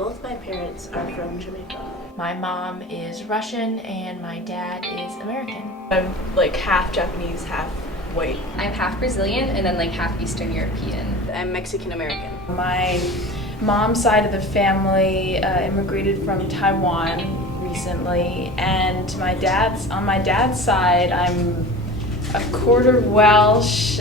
Both my parents are from Jamaica. My mom is Russian and my dad is American. I'm like half Japanese, half white. I'm half Brazilian and then like half Eastern European. I'm Mexican American. My mom's side of the family immigrated from Taiwan recently, and on my dad's side, I'm a quarter Welsh,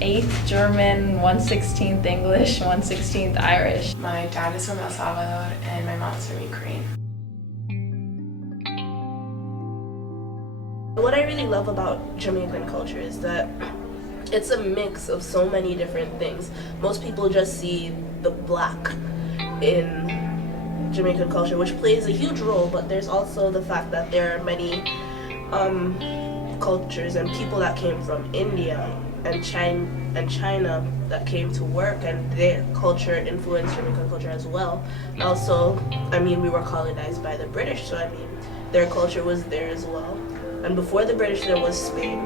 eighth German, 1/16 English, 1/16 Irish. My dad is from El Salvador and my mom's from Ukraine. What I really love about Jamaican culture is that it's a mix of so many different things. Most people just see the black in Jamaican culture, which plays a huge role, but there's also the fact that there are many cultures and people that came from India and China that came to work, and their culture influenced Jamaican culture as well. Also, we were colonized by the British, so their culture was there as well. And before the British, there was Spain,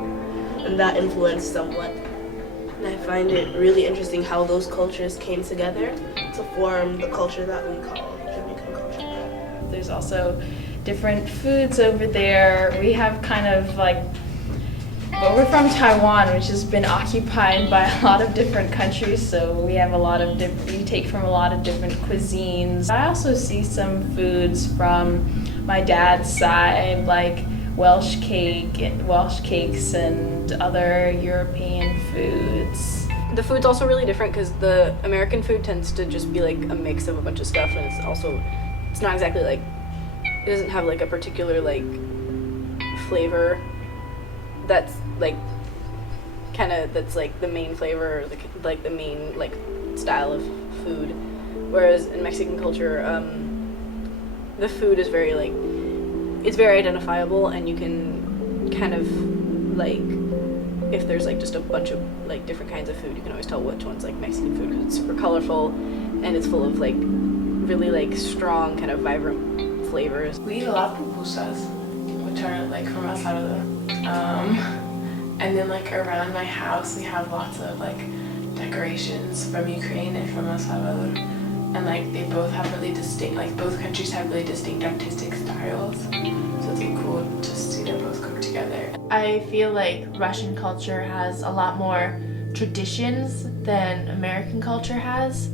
and that influenced somewhat. And I find it really interesting how those cultures came together to form the culture that we call Jamaican culture. There's also different foods over there. We have kind of we're from Taiwan, which has been occupied by a lot of different countries, so we have we take from a lot of different cuisines. I also see some foods from my dad's side, like Welsh cakes and other European foods. The food's also really different because the American food tends to just be like a mix of a bunch of stuff, and it's not exactly like, it doesn't have like a particular like flavor that's like that's like the main flavor, or the main like style of food. Whereas in Mexican culture, the food is very like, it's very identifiable, and you can kind of like, if there's like just a bunch of like different kinds of food, you can always tell which one's like Mexican food because it's super colorful and it's full of like really like strong kind of vibrant flavors. We eat a lot of pupusas, which are like from El Salvador. And then like around my house we have lots of like decorations from Ukraine and from El Salvador. And like they both have really distinct, like both countries have really distinct artistic styles. So it's like cool to see them both come together. I feel like Russian culture has a lot more traditions than American culture has.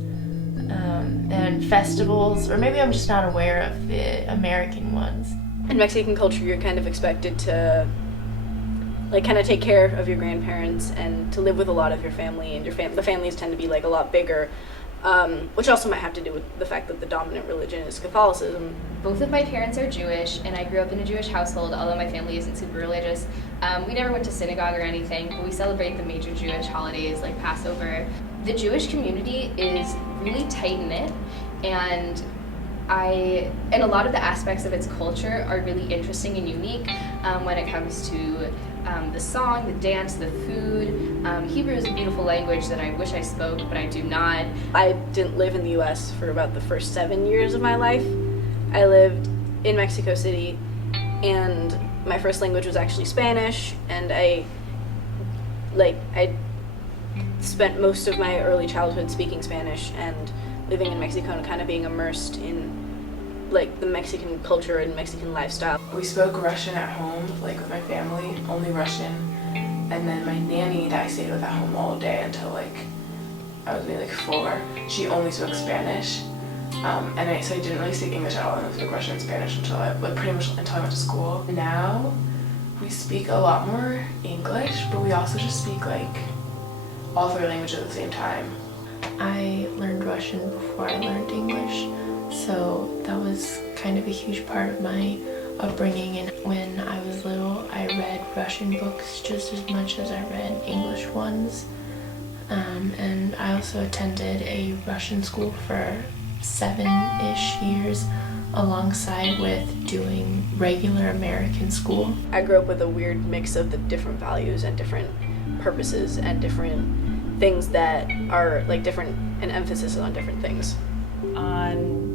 And festivals, or maybe I'm just not aware of the American ones. In Mexican culture, you're kind of expected to like kind of take care of your grandparents and to live with a lot of your family, and the families tend to be like a lot bigger. Which also might have to do with the fact that the dominant religion is Catholicism. Both of my parents are Jewish, and I grew up in a Jewish household, although my family isn't super religious. We never went to synagogue or anything, but we celebrate the major Jewish holidays like Passover. The Jewish community is really tight-knit, and a lot of the aspects of its culture are really interesting and unique when it comes to the song, the dance, the food. Hebrew is a beautiful language that I wish I spoke, but I do not. I didn't live in the US for about the first 7 years of my life. I lived in Mexico City, and my first language was actually Spanish, and I spent most of my early childhood speaking Spanish and living in Mexico and kind of being immersed in like the Mexican culture and Mexican lifestyle. We spoke Russian at home, like with my family, only Russian. And then my nanny that I stayed with at home all day until like I was maybe like 4, she only spoke Spanish. So I didn't really speak English at all, and I spoke Russian and Spanish pretty much until I went to school. Now we speak a lot more English, but we also just speak like all 3 languages at the same time. I learned Russian before I learned English, so that was kind of a huge part of my upbringing. And when I was little, I read Russian books just as much as I read English ones. And I also attended a Russian school for 7-ish years alongside with doing regular American school. I grew up with a weird mix of the different values and different purposes and different things that are like different, an emphasis on different things. On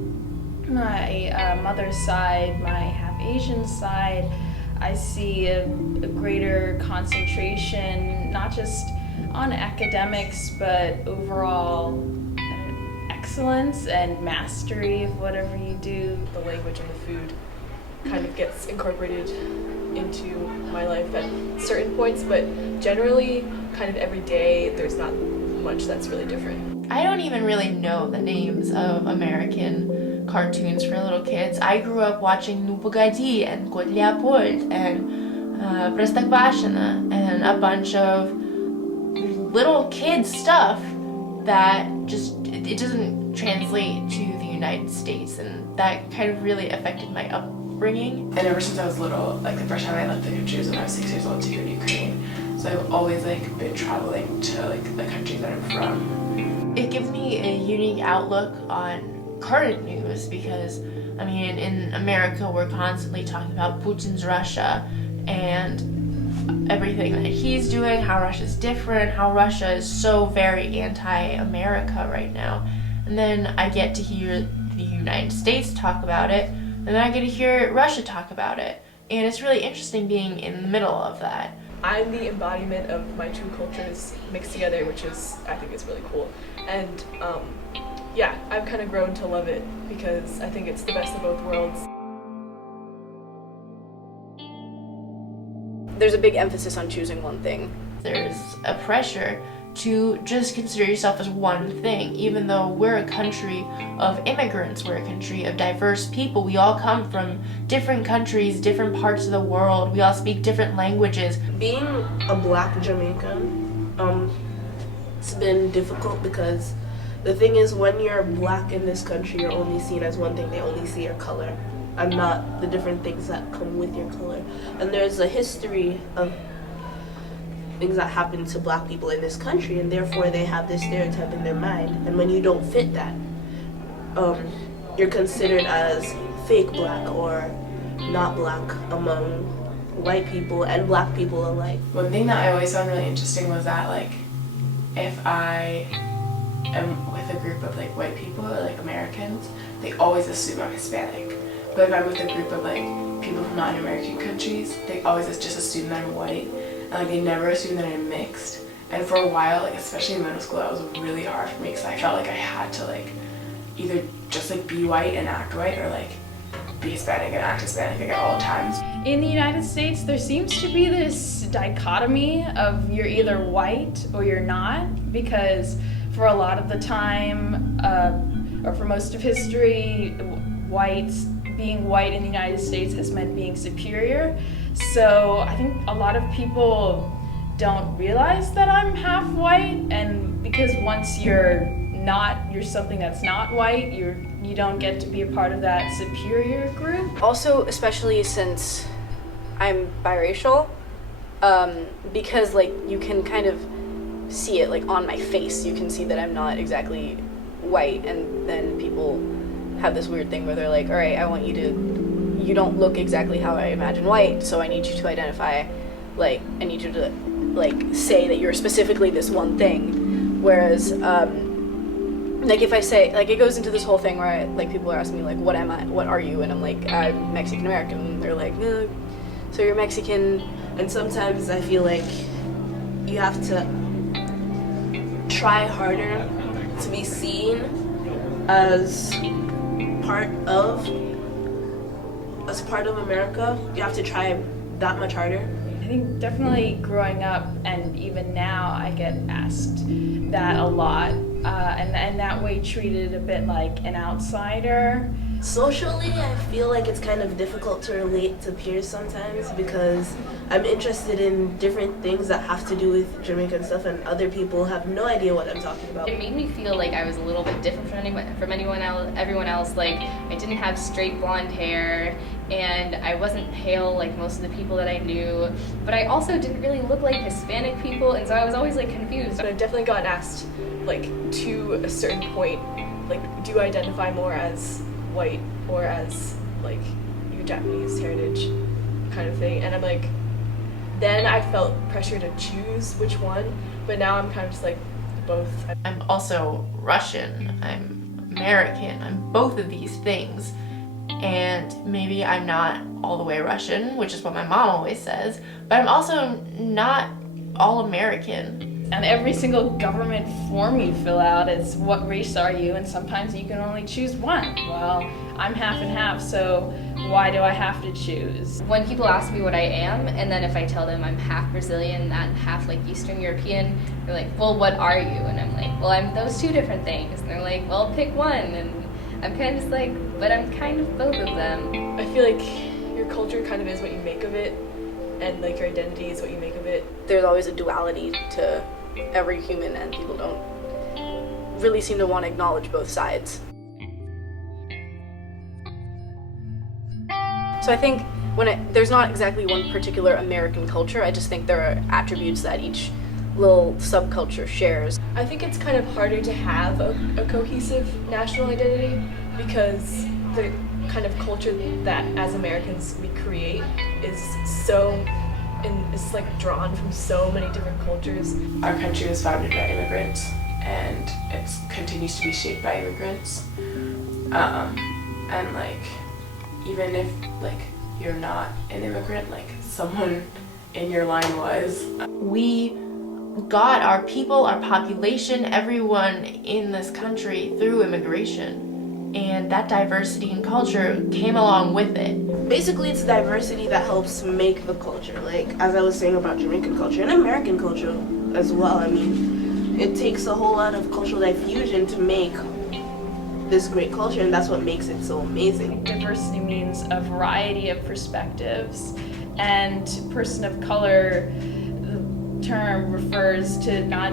my mother's side, my half Asian side, I see a greater concentration, not just on academics, but overall excellence and mastery of whatever you do. The language and the food kind of gets incorporated into my life at certain points, but generally, kind of every day, there's not much that's really different. I don't even really know the names of American cartoons for little kids. I grew up watching Ну погоди and Кот Леопольд and Простоквашино and a bunch of little kids stuff that just, it doesn't translate to the United States, and that kind of really affected my upbringing. And ever since I was little, like the first time I left the country was when I was 6 years old to go to Ukraine. So I've always like been traveling to like the country that I'm from. It gives me a unique outlook on current news because, I mean, in America we're constantly talking about Putin's Russia and everything that he's doing, how Russia's different, how Russia is so very anti-America right now. And then I get to hear the United States talk about it, and then I get to hear Russia talk about it. And it's really interesting being in the middle of that. I'm the embodiment of my two cultures mixed together, which is, I think is really cool. And yeah, I've kind of grown to love it because I think it's the best of both worlds. There's a big emphasis on choosing one thing. There's a pressure to just consider yourself as one thing, even though we're a country of immigrants, we're a country of diverse people. We all come from different countries, different parts of the world. We all speak different languages. Being a Black Jamaican, it's been difficult because the thing is, when you're Black in this country, you're only seen as one thing. They only see your color and not the different things that come with your color. And there's a history of things that happen to Black people in this country, and therefore they have this stereotype in their mind. And when you don't fit that, you're considered as fake Black or not Black among white people and Black people alike. One thing that I always found really interesting was that, like, if I am with a group of like white people or like Americans, they always assume I'm Hispanic. But if I'm with a group of like people from non-American countries, they always just assume that I'm white. And like they never assume that I'm mixed. And for a while, like especially in middle school, that was really hard for me because I felt like I had to like either just like be white and act white, or like be Hispanic and act Hispanic like, at all times. In the United States, there seems to be this dichotomy of you're either white or you're not, because for a lot of the time, or for most of history, being white in the United States has meant being superior. So I think a lot of people don't realize that I'm half white, and because once you're something that's not white, you don't get to be a part of that superior group. Also, especially since I'm biracial, because like you can kind of see it like on my face. You can see that I'm not exactly white, and then people have this weird thing where they're like, all right, you don't look exactly how I imagine white, so I need you to identify, like, I need you to like say that you're specifically this one thing. Whereas like if I say, like, it goes into this whole thing where like people are asking me like, what am I, what are you, and I'm like, I'm Mexican American, and they're like, so you're Mexican. And sometimes I feel like you have to try harder to be seen as part of America. You have to try that much harder. I think definitely growing up, and even now, I get asked that a lot, and that way treated a bit like an outsider. Socially, I feel like it's kind of difficult to relate to peers sometimes because I'm interested in different things that have to do with Jamaican stuff, and other people have no idea what I'm talking about. It made me feel like I was a little bit different from everyone else. Like, I didn't have straight blonde hair, and I wasn't pale like most of the people that I knew, but I also didn't really look like Hispanic people, and so I was always like confused. But I've definitely gotten asked, like, to a certain point, like, do you identify more as white or as like your Japanese heritage kind of thing? And I'm like, then I felt pressure to choose which one, but now I'm kind of just like both. I'm also Russian, I'm American, I'm both of these things. And maybe I'm not all the way Russian, which is what my mom always says, but I'm also not all American. And every single government form you fill out is what race are you, and sometimes you can only choose one. Well, I'm half and half, so why do I have to choose? When people ask me what I am, and then if I tell them I'm half Brazilian and half like Eastern European, they're like, well, what are you? And I'm like, well, I'm those two different things. And they're like, well, pick one. And I'm kind of just like, but I'm kind of both of them. I feel like your culture kind of is what you make of it, and like your identity is what you make of it. There's always a duality to every human, and people don't really seem to want to acknowledge both sides. So I think there's not exactly one particular American culture, I just think there are attributes that each little subculture shares. I think it's kind of harder to have a cohesive national identity because the kind of culture that as Americans we create is so, and it's like drawn from so many different cultures. Our country was founded by immigrants, and it continues to be shaped by immigrants. And like, even if like you're not an immigrant, like someone in your line was. We got our people, our population, everyone in this country through immigration. And that diversity in culture came along with it. Basically, it's diversity that helps make the culture. Like, as I was saying about Jamaican culture and American culture as well, I mean, it takes a whole lot of cultural diffusion to make this great culture, and that's what makes it so amazing. Diversity means a variety of perspectives, and person of color, the term refers to not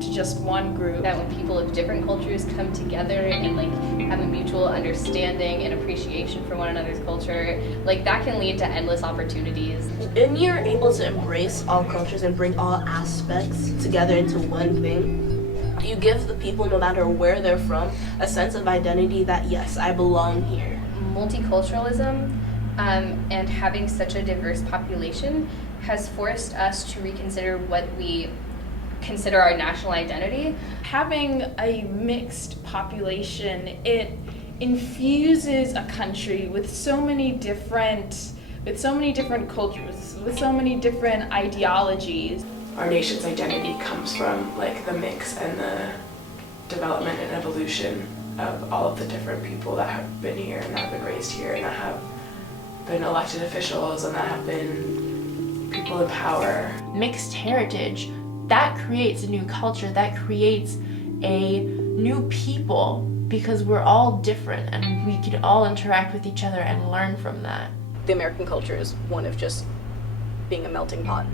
to just one group. That when people of different cultures come together and like have a mutual understanding and appreciation for one another's culture, like that can lead to endless opportunities. And you're able to embrace all cultures and bring all aspects together into one thing. You give the people, no matter where they're from, a sense of identity that, yes, I belong here. Multiculturalism and having such a diverse population has forced us to reconsider what we consider our national identity. Having a mixed population, it infuses a country with so many different cultures, with so many different ideologies. Our nation's identity comes from like the mix and the development and evolution of all of the different people that have been here and that have been raised here and that have been elected officials and that have been people in power. Mixed heritage, that creates a new culture, that creates a new people, because we're all different and we can all interact with each other and learn from that. The American culture is one of just being a melting pot.